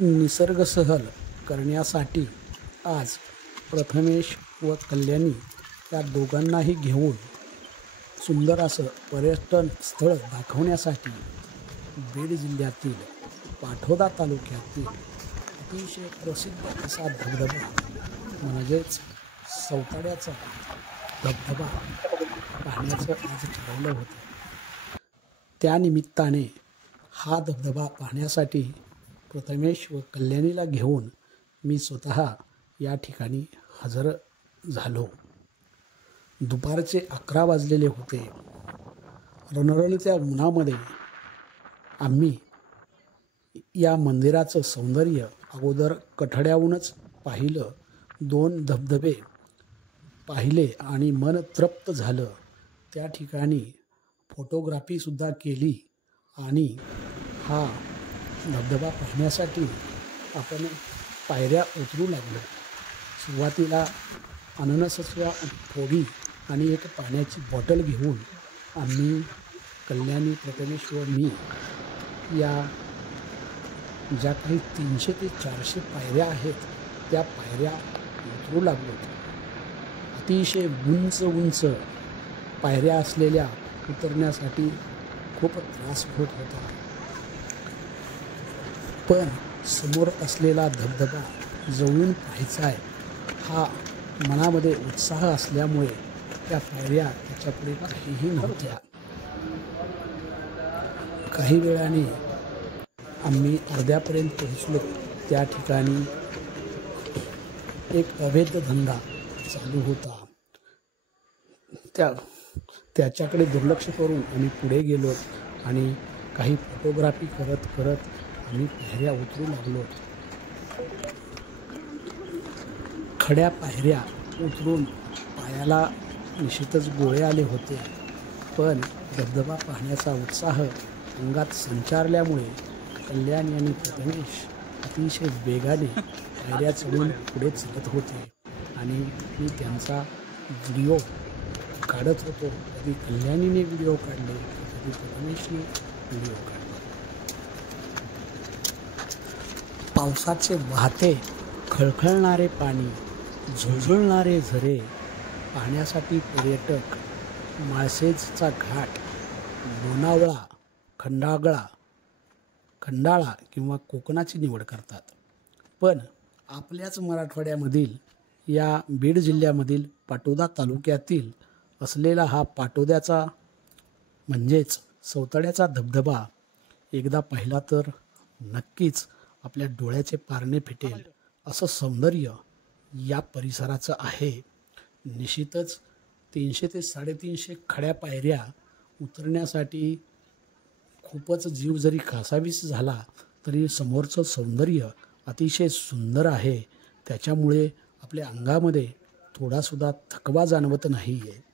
निसर्ग सहल करण्यासाठी आज प्रथमेश व कल्याणी या दोघांनाही घेऊन सुंदर असं पर्यटन स्थळ दाखवण्यासाठी बीड जिल्ह्यातील पाटोदा तालुक्यातील अतिशय प्रसिद्ध असा धबधबा म्हणजेच सौताड्याचा धबधबा पाहण्याचं आज ठरवलं होतं। त्यानिमित्ताने हा धबधबा पाहण्यासाठी प्रथमेश व कल्याणीला घेऊन मी स्वतः या ठिकाणी हजर झालो। दुपारचे 11 वाजलेले होते। रणरणीच्या उन्हामध्ये आम्ही या मंदिराचं सौंदर्य अगोदर कठड्याहूनच पाहिलं, 2 धबधबे पाहिले आणि मन तृप्त झालं। त्या ठिकाणी फोटोग्राफीसुद्धा केली आणि हा धबधबा पाहण्यासाठी आपण पायऱ्या उतरू लागलो। सुरुवातीला अननसाच्या फोडी आणि एक पाण्याची बॉटल घेऊन आम्ही कल्याणी, प्रथमेश व मी या ज्या काही 300 ते 400 पायऱ्या आहेत त्या पायऱ्या उतरू लागलो। अतिशय उंच पायऱ्या असलेल्या उतरण्यासाठी खूप त्रास होत होता, पण समोर असलेला धबधबा जवळून पाहायचा आहे हा मनामध्ये उत्साह असल्यामुळे त्या पायऱ्या त्याच्यापुढे काहीही नव्हत्या। काही वेळाने आम्ही अर्ध्यापर्यंत पोहोचलो। त्या ठिकाणी एक अवैध धंदा चालू होता। त्याच्याकडे दुर्लक्ष करून आम्ही पुढे गेलो आणि काही फोटोग्राफी करत आम्ही पायऱ्या उतरू लागलो। खड्या पायऱ्या उतरून पायाला निश्चितच गोळे आले होते, पण धबधबा पाहण्याचा उत्साह अंगात संचारल्यामुळे कल्याणी आणि प्रथमेश अतिशय वेगाने पायऱ्या चढून पुढे चढत होते आणि मी त्यांचा व्हिडिओ काढत होतो। कधी कल्याणीने व्हिडिओ काढले, कधी प्रथमेशने व्हिडिओ काढले। पावसाचे वाहते खळखळणारे पाणी, झुळझुळणारे झरे पाहण्यासाठी पर्यटक माळशेजचा घाट, लोणावळा, खंडाळा किंवा कोकणाची निवड करतात। पण आपल्याच मराठवाड्यामधील या बीड जिल्ह्यामधील पाटोदा तालुक्यातील असलेला हा पाटोद्याचा म्हणजेच सौताड्याचा धबधबा एकदा पाहिला तर नक्कीच आपल्या डोळ्याचे पारणे फिटेल असं सौंदर्य या परिसराचं आहे। निश्चितच 300 ते 350 खड्या पायऱ्या उतरण्यासाठी खूपच जीव जरी कासावीस झाला तरी समोरचं सौंदर्य अतिशय सुंदर आहे। त्याच्यामुळे आपल्या अंगामध्ये थोडासुद्धा थकवा जाणवत नाही आहे।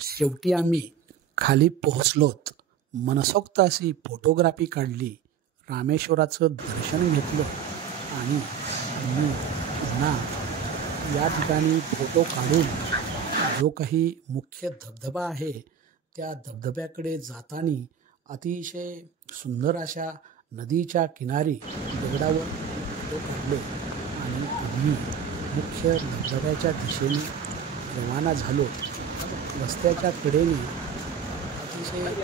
शेवटी आम्ही खाली पोहोचलोत। मनसोक्त अशी फोटोग्राफी काढली, रामेश्वराचं दर्शन घेतलं आणि मी पुन्हा या ठिकाणी फोटो काढून जो काही मुख्य धबधबा आहे त्या धबधब्याकडे जाताना अतिशय सुंदर अशा नदीच्या किनारी दगडावर फोटो काढले आणि आम्ही मुख्य धबधब्याच्या दिशेने रवाना झालो। रस्त्याच्या कडेने अतिशय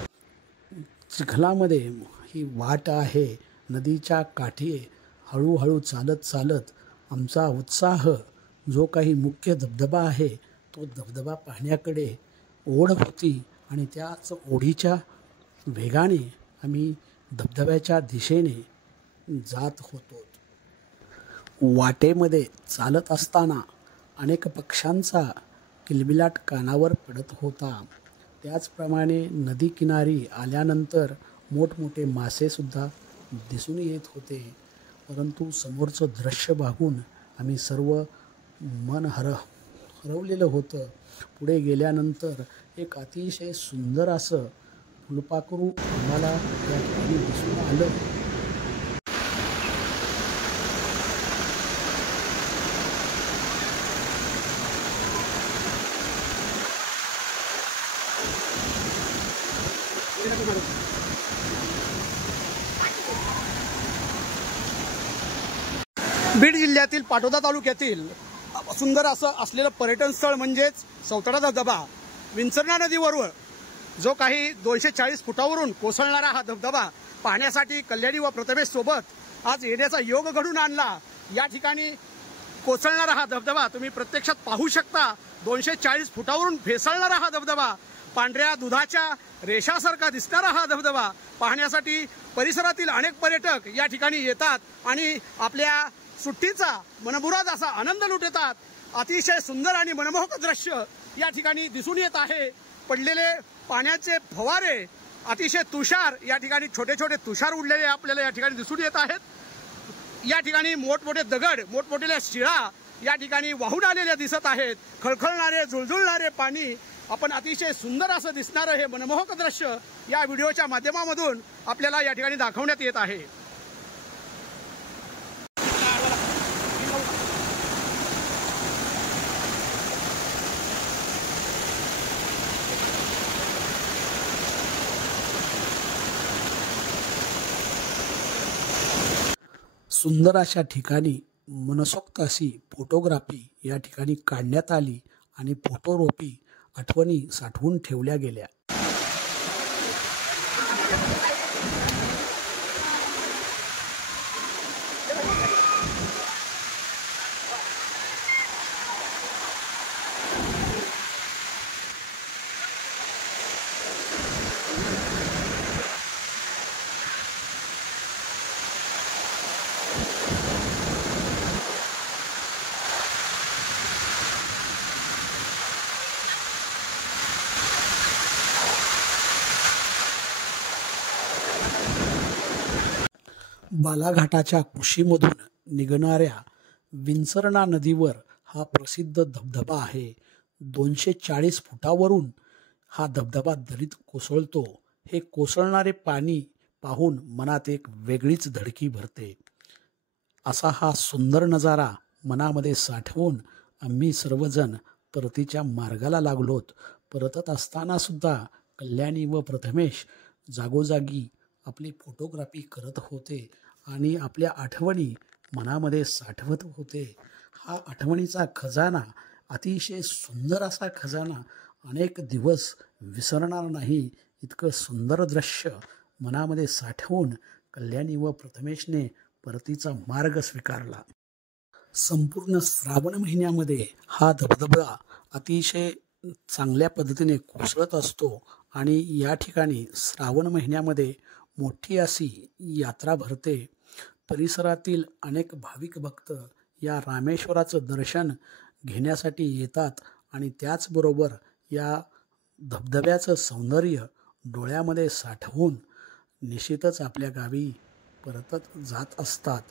चिखलामध्ये ही वाट आहे। नदीच्या काठी हळूहळू चालत आमचा उत्साह जो काही मुख्य धबधबा आहे तो धबधबा पाहण्याकडे ओढ होती आणि त्याच ओढीच्या वेगाने आम्ही धबधब्याच्या दिशेने जात होतो। वाटेमध्ये चालत असताना अनेक पक्ष्यांचा किलबिलाट कानावर पडत होता। त्याचप्रमाणे नदी किनारी आल्यानंतर मोठमोठे मासेसुद्धा दिसून येत होते परंतु समोरचं दृश्य बघून आम्ही सर्व मन हरवलेलं होतं. पुढे गेल्यानंतर एक अतिशय सुंदर असं फुलपाखरू आम्हाला या ठिकाणी दिसून आलं. बीड जिल्ह्यातील पाटोदा तालुक्यातील सुंदर असं असलेलं पर्यटन स्थळ म्हणजेच सौताडा धबधबा. विंचरणा नदीवरून जो काही 240 फुटावरून कोसळणारा हा धबधबा पाहण्यासाठी कल्याणी व प्रथमेश सोबत आज येण्याचा योग घडून आणला. या ठिकाणी कोसळणारा हा धबधबा तुम्ही प्रत्यक्षात पाहू शकता. 240 फुटावरून फेसळणारा हा धबधबा, पांढऱ्या दुधाच्या रेषासारखा दिसणारा हा धबधबा पाहण्यासाठी परिसरातील अनेक पर्यटक या ठिकाणी येतात आणि आपल्या सुट्टीचा मनमुराद असा आनंद लुटतात. अतिशय सुंदर आणि मनमोहक दृश्य या ठिकाणी दिसून येत आहे. पडलेले पाण्याचे फवारे, अतिशय तुषार, या ठिकाणी छोटे छोटे तुषार उडलेले आपल्याला या ठिकाणी दिसून येत आहेत. या ठिकाणी मोठमोठे दगड, मोठमोठ्या शिळा या ठिकाणी वाहून आलेल्या दिसत आहेत. खळखळणारे, जुळजुळणारे पाणी, आपण अतिशय सुंदर असं दिसणारं हे मनमोहक दृश्य या व्हिडिओच्या माध्यमामधून आपल्याला या ठिकाणी दाखवण्यात येत आहे. सुंदर अशा ठिकाणी मनसोक्त अशी फोटोग्राफी या ठिकाणी काढण्यात आली आणि फोटोरोपी आठवणी साठवून ठेवल्या गेल्या. बालाघाटाच्या कुशीमधून निघणाऱ्या विंचरणा नदीवर हा प्रसिद्ध धबधबा आहे. 240 फुटावरून हा धबधबा दरीत कोसळतो. हे कोसळणारे पाणी पाहून मनात एक वेगळीच धडकी भरते. असा हा सुंदर नजारा मनामध्ये साठवून आम्ही सर्वजण परतीच्या मार्गाला लागलोत. परतत असताना सुद्धा कल्याणी व प्रथमेश जागोजागी आपली फोटोग्राफी करत होते आणि आपल्या आठवणी मनामध्ये साठवत होते. हा आठवणीचा खजाना, अतिशय सुंदर असा खजाना, अनेक दिवस विसरणार नाही इतकं सुंदर दृश्य मनामध्ये साठवून कल्याणी व प्रथमेशने परतीचा मार्ग स्वीकारला. संपूर्ण श्रावण महिन्यामध्ये हा धबधबा अतिशय चांगल्या पद्धतीने कोसळत असतो आणि या ठिकाणी श्रावण महिन्यामध्ये मोठी अशी यात्रा भरते. परिसरातील अनेक भाविक भक्त या रामेश्वराचं दर्शन घेण्यासाठी येतात आणि त्याचबरोबर या धबधब्याचं सौंदर्य डोळ्यामध्ये साठवून निश्चितच आपल्या गावी परतत जात असतात.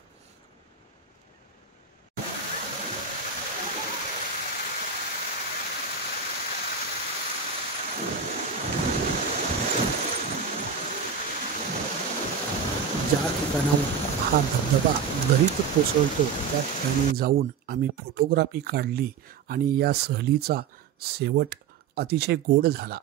ज्या ठिकाणाहून हा धबधबा दरीत कोसळतो त्या ठिकाणी जाऊन आम्ही फोटोग्राफी काढली आणि या सहलीचा शेवट अतिशय गोड झाला.